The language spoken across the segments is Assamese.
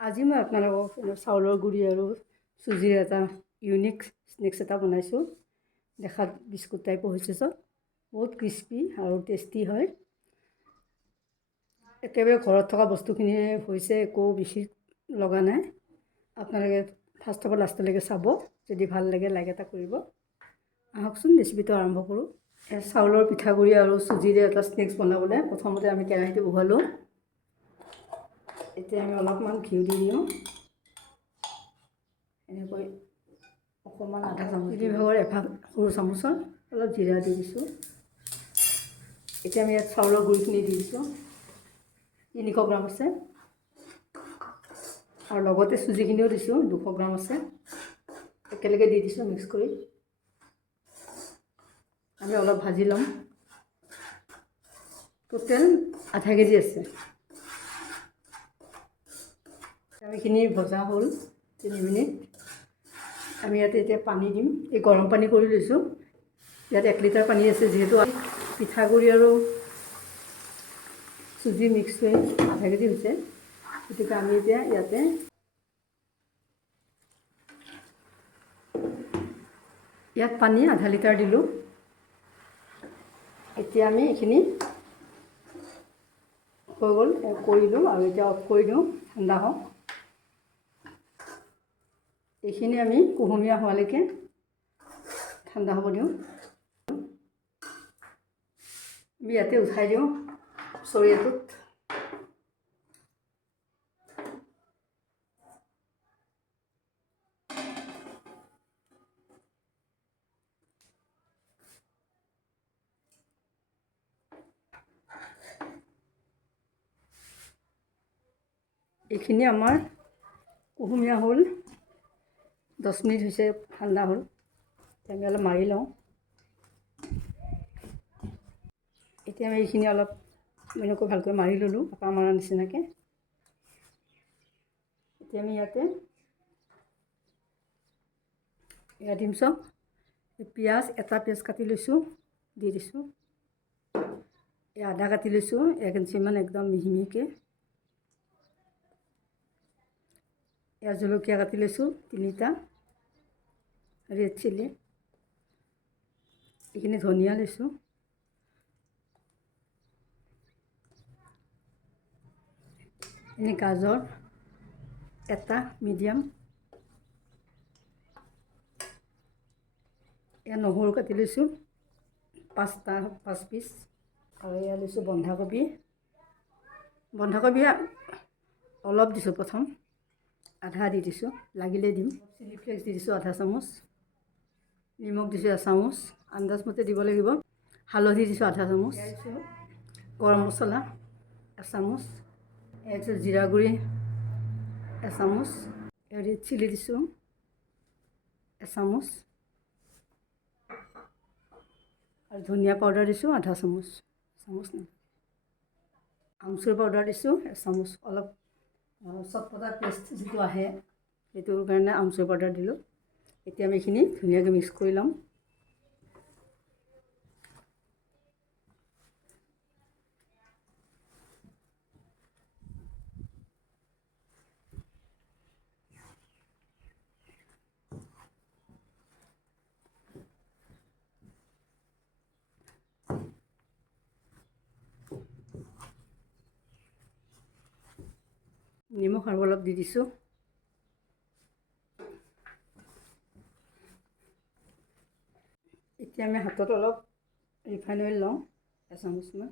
আজি মই আপোনালোকক চাউলৰ গুড়ি আৰু চুজিৰ এটা ইউনিক স্নেক্স এটা বনাইছোঁ। দেখাত বিস্কুট টাইপৰ হৈছে চব, বহুত ক্ৰিস্পি আৰু টেষ্টি হয়। একেবাৰে ঘৰত থকা বস্তুখিনিয়ে হৈছে, একো বেছি লগা নাই। আপোনালোকে ফাৰ্ষ্টৰ পৰা লাষ্টলৈকে চাব, যদি ভাল লাগে লাইক এটা কৰিব। আহকচোন ৰেচিপিটো আৰম্ভ কৰোঁ। চাউলৰ পিঠাগুড়ি আৰু চুজিৰে এটা স্নেক্স বনাবলৈ প্ৰথমতে আমি কেৰাহীটো বহালোঁ। এতিয়া আমি অলপমান ঘিউ দি দিওঁ, এনেকৈ অকণমান আধা চামুচ ভাগৰ এভাগ সৰু চামুচৰ অলপ জিৰা দি দিছোঁ। এতিয়া আমি ইয়াত চাউলৰ গুড়িখিনি দি দিছোঁ, 300 গ্ৰাম আছে, আৰু লগতে চুজিখিনিও দিছোঁ, 200 গ্ৰাম আছে। একেলগে দি দিছোঁ মিক্স কৰি। আমি অলপ ভাজি ল'ম। টোটেল আধা কেজি আছে। এইখিনি ভজা হ'ল 3 মিনিট। আমি ইয়াতে এতিয়া পানী দিম। এই গৰম পানী কৰি লৈছোঁ। ইয়াত 1 লিটাৰ পানী আছে, যিহেতু পিঠাগুড়ি আৰু চুজি মিক্স হৈ আধা কেজি হৈছে, গতিকে আমি এতিয়া ইয়াত পানী আধা লিটাৰ দিলোঁ। এতিয়া আমি এইখিনি হৈ গ'ল, কৰিলোঁ, আৰু এতিয়া অফ কৰি দিওঁ, ঠাণ্ডা হওক। এইখিনি আমি কুহুমীয়া হোৱালৈকে ঠাণ্ডা হ'ব দিওঁ। আমি ইয়াতে উঠাই দিওঁ চৰিয়াটোত। এইখিনি আমাৰ কুহুমীয়া হ'ল, 10 মিনিট হৈছে, ঠাণ্ডা হ'ল। আমি অলপ মাৰি লওঁ। এতিয়া আমি এইখিনি অলপ এনেকৈ ভালকৈ মাৰি ল'লোঁ, পকা মৰাৰ নিচিনাকৈ। এতিয়া আমি ইয়াত দিম চব। পিঁয়াজ, এটা পিঁয়াজ কাটি লৈছোঁ, দি দিছোঁ। আদা কাটি লৈছোঁ 1 ইঞ্চিমান, একদম মিহি মিহিকৈ। জলকীয়া কাটি লৈছোঁ 3টা, ৰেড চিলি। এইখিনি ধনিয়া লৈছোঁ। এনে গাজৰ এটা মিডিয়াম। এয়া নহৰু কাটি লৈছোঁ 5 পিচ। আৰু এয়া লৈছোঁ বন্ধাকবি। বন্ধাকবি অলপ দিছোঁ, প্ৰথম আধা দি দিছোঁ, লাগিলে দিম। চিলি ফ্লেক্স দি দিছোঁ আধা চামুচ, নিমখ দিছোঁ 1 চামুচ, আন্দাজমতে দিব লাগিব। হালধি দিছোঁ আধা চামুচ, গৰম মছলা 1 চামুচ, জিৰা গুড়ি 1 চামুচ, ৰেড চিলি দিছোঁ 1 চামুচ, আৰু ধনিয়া পাউডাৰ দিছোঁ আধা চামুচ। আমচুৰ পাউডাৰ দিছোঁ 1 চামুচ। অলপ চটপটা টেষ্ট যিটো আহে, সেইটোৰ কাৰণে আমচুৰ পাউডাৰ দিলোঁ। এতিয়া আমি এইখিনি ধুনীয়াকৈ মিক্স কৰি ল'ম। নিমখ আৰু অলপ দি দিছোঁ। এতিয়া আমি হাতত অলপ ৰিফাইন অইল লওঁ 1 চামুচমান।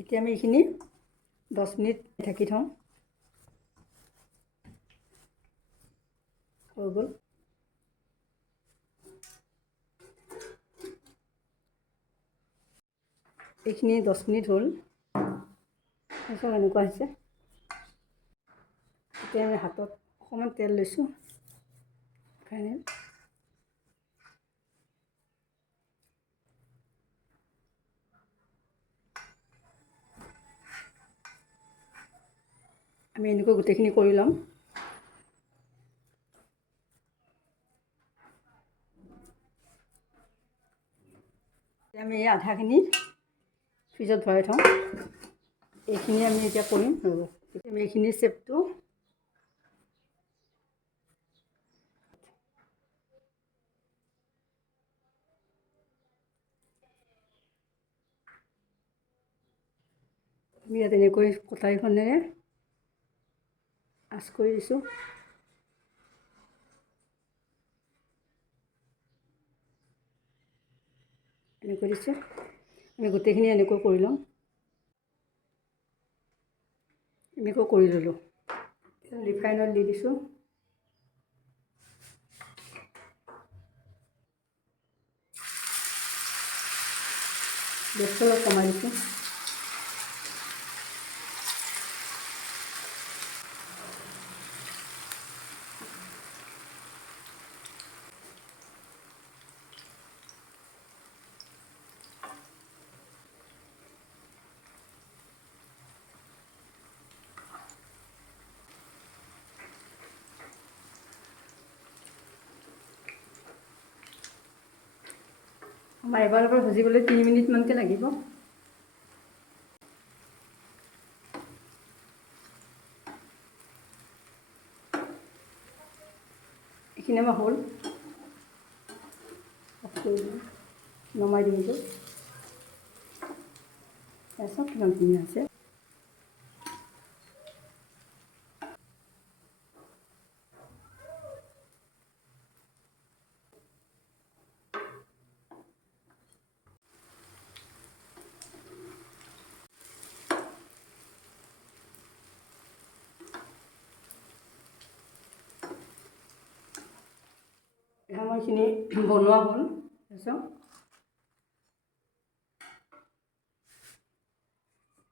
এতিয়া আমি এইখিনি 10 মিনিট ঢাকি থওঁ। হৈ গ'ল। এইখিনি 10 মিনিট হ'ল, চব এনেকুৱা হৈছে। এতিয়া আমি হাতত অকণমান তেল লৈছোঁ, ফাইনেল। আমি এনেকৈ গোটেইখিনি কৰি ল'ম। আমি এই আধাখিনি ফ্ৰিজত ভৰাই থওঁ। এইখিনি আমি এতিয়া কৰিম ৰ'ব। আমি এইখিনি চেপটো আমি ইয়াত এনেকৈ কটাৰীখনেৰে আঁচ কৰি দিছোঁ। এনেকৈ দিছোঁ। আমি গোটেইখিনি এনেকৈ কৰি লওঁ। এনেকৈ কৰি ল'লোঁ। ৰিফাইন অইল দি দিছোঁ। গেছটো অলপ কমাই দিছোঁ। আমাৰ এবাৰ ভাজিবলৈ 3 মিনিটমানকৈ লাগিব। এইখিনি আমাৰ হ'ল। নমাই দিম এইটো। চাওক কিমান ধুনীয়া আছে। আমাৰ এইখিনি বনোৱা হ'ল। চাওক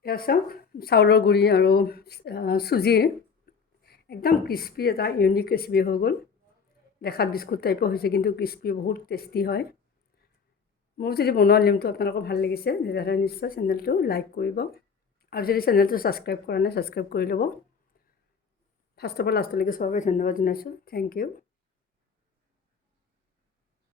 এয়া চাওক চাউলৰ গুড়ি আৰু চুজিৰ একদম ক্ৰিস্পি এটা ইউনিক ৰেচিপি হৈ গ'ল। দেখাত বিস্কুট টাইপৰ হৈছে কিন্তু ক্ৰিস্পি বহুত টেষ্টি হয়। মোৰ যদি বনোৱা নিয়মটো আপোনালোকৰ ভাল লাগিছে তেতিয়াহ'লে নিশ্চয় চেনেলটো লাইক কৰিব আৰু যদি চেনেলটো ছাবস্ক্ৰাইব কৰা নাই ছাবস্ক্ৰাইব কৰি ল'ব। ফাৰ্ষ্টৰ পৰা লাষ্টলৈকে চবকে ধন্যবাদ জনাইছোঁ। Thank U.